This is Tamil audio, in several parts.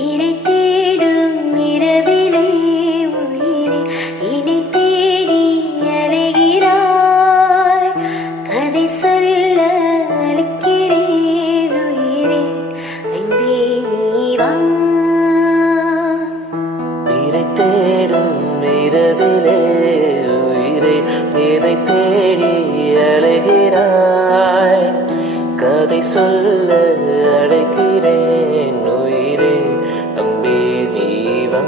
இறை தேடும் இரவிலே உயிரே இனை தேடி அலைகிறாய் கதை சொல்ல அழைக்கிறேன் உயிரே அன்பே நீ வா இறை தேடும் இரவிலே உயிரே இனை தேடி அலைகிறாய் கதை சொல்ல அழைக்கிறேன் உயிரே அன்பே நீ வா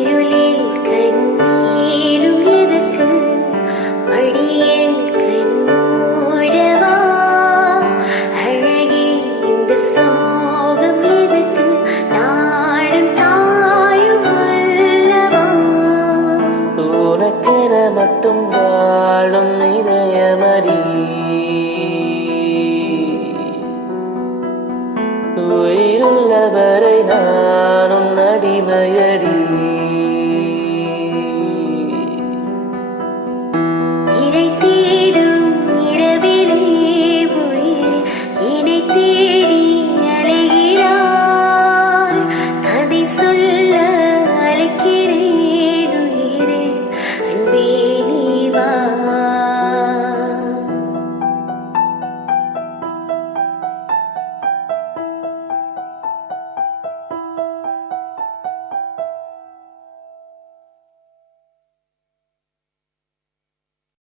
இருளில் கண்ணீரும் எதற்கு மடியில் கண்ணோடவா அழகே இந்த சோகம் எதற்கு நாடும் தாயும் அல்லவா உனக்கென மட்டும் வாழும் இதயமடி உயிருள்ளவரை நானும் அடிமையடி